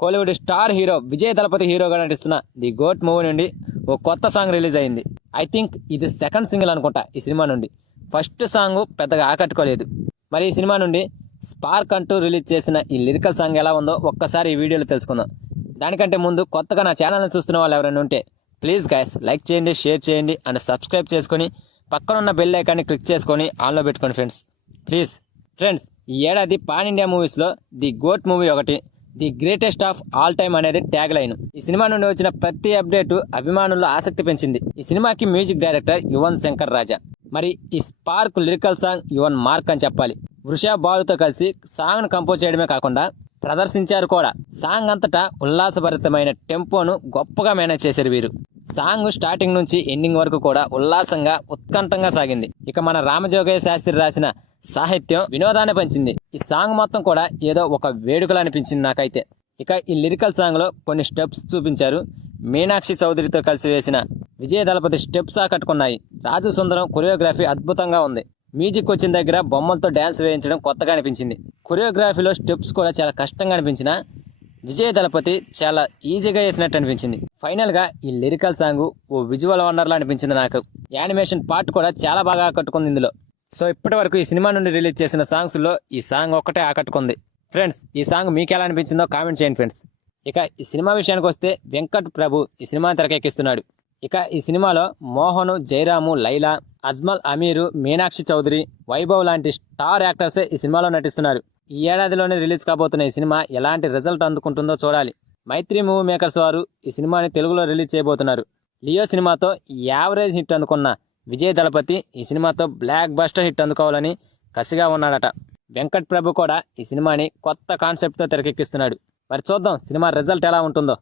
Kollywood star hero Vijay దళపతి హీరోగా నటిస్తున్న the goat movie నుండి ఓ కొత్త సాంగ్ రిలీజ్ అయింది. ఐ థింక్ ఇది సెకండ్ సింగిల్ అనుకుంటా ఈ సినిమా నుండి. ఫస్ట్ సాంగ్ పెద్దగా ఆకట్టుకోలేదు. మరి ఈ సినిమా నుండి స్పార్క్ అంటూ రిలీజ్ చేసిన ఈ లిరికల్ సాంగ్ ఎలా ఉందో ఒక్కసారి ఈ వీడియోలో తెలుసుకుందాం. దానికంటే ముందు కొత్తగా నా ఛానల్ని చూస్తున్న వాళ్ళు ఎవరైనా ఉంటే ప్లీజ్ గైస్ లైక్ చేయండి, షేర్ చేయండి అండ్ సబ్స్క్రైబ్ చేసుకొని పక్కనున్న బెల్ ఐకాన్ని క్లిక్ చేసుకొని ఆన్లో పెట్టుకోండి ఫ్రెండ్స్. ప్లీజ్ ఫ్రెండ్స్, ఈ ఏడాది పాన్ ఇండియా మూవీస్లో ది గోట్ మూవీ ఒకటి, the greatest of all time అనేది ట్యాగ్ లైన్. ఈ సినిమా నుండి వచ్చిన ప్రతి అప్డేట్ అభిమానుల్లో ఆసక్తి పెంచింది. ఈ సినిమాకి మ్యూజిక్ డైరెక్టర్ యువన్ శంకర్ రాజా. మరి ఈ spark lyrical song Yuvan mark అని చెప్పాలి. వృషా బాలుతో కలిసి సాంగ్ ను కంపోజ్ చేయడమే కాకుండా ప్రదర్శించారు కూడా. సాంగ్ అంతటా ఉల్లాసభరితమైన టెంపోను గొప్పగా మేనేజ్ చేశారు వీరు. సాంగ్ స్టార్టింగ్ నుంచి ఎండింగ్ వరకు కూడా ఉల్లాసంగా ఉత్కంఠంగా సాగింది. ఇక మన రామజోగయ్య శాస్త్రి రాసిన సాహిత్యం వినోదాన్ని పంచింది. ఈ సాంగ్ మొత్తం కూడా ఏదో ఒక వేడుకలు అనిపించింది నాకైతే. ఇక ఈ లిరికల్ సాంగ్ లో కొన్ని స్టెప్స్ చూపించారు. మీనాక్షి చౌదరితో కలిసి వేసిన విజయ దళపతి స్టెప్స్ ఆకట్టుకున్నాయి. రాజు సుందరం కొరియోగ్రఫీ అద్భుతంగా ఉంది. మ్యూజిక్ వచ్చిన దగ్గర బొమ్మలతో డ్యాన్స్ వేయించడం కొత్తగా అనిపించింది. కొరియోగ్రఫీలో స్టెప్స్ కూడా చాలా కష్టంగా అనిపించిన విజయ దళపతి చాలా ఈజీగా వేసినట్టు అనిపించింది. ఫైనల్ గా ఈ లిరికల్ సాంగ్ ఓ విజువల్ వండర్లా అనిపించింది నాకు. యానిమేషన్ పార్ట్ కూడా చాలా బాగా ఆకట్టుకుంది ఇందులో. సో ఇప్పటి వరకు ఈ సినిమా నుండి రిలీజ్ చేసిన సాంగ్స్ లో ఈ సాంగ్ ఒక్కటే ఆకట్టుకుంది. ఫ్రెండ్స్, ఈ సాంగ్ మీకు ఎలా అనిపించిందో కామెంట్ చేయండి ఫ్రెండ్స్. ఇక ఈ సినిమా విషయానికి వస్తే వెంకట్ ప్రభు ఈ సినిమా తెరకెక్కిస్తున్నాడు. ఇక ఈ సినిమాలో మోహను, జయరాము, లైలా, అజ్మల్ అమీరు, మీనాక్షి చౌదరి, వైభవ్ లాంటి స్టార్ యాక్టర్సే ఈ సినిమాలో నటిస్తున్నారు. ఈ ఏడాదిలోనే రిలీజ్ కాబోతున్న ఈ సినిమా ఎలాంటి రిజల్ట్ అందుకుంటుందో చూడాలి. మైత్రి మూవీ మేకర్స్ వారు ఈ సినిమాని తెలుగులో రిలీజ్ చేయబోతున్నారు. లియో సినిమాతో యావరేజ్ హిట్ అందుకున్న విజయ్ దళపతి ఈ సినిమాతో బ్లాక్ బస్టర్ హిట్ అందుకోవాలని కసిగా ఉన్నాడట. వెంకట్ ప్రభు కూడా ఈ సినిమాని కొత్త కాన్సెప్ట్తో తెరకెక్కిస్తున్నాడు. మరి చూద్దాం సినిమా రిజల్ట్ ఎలా ఉంటుందో.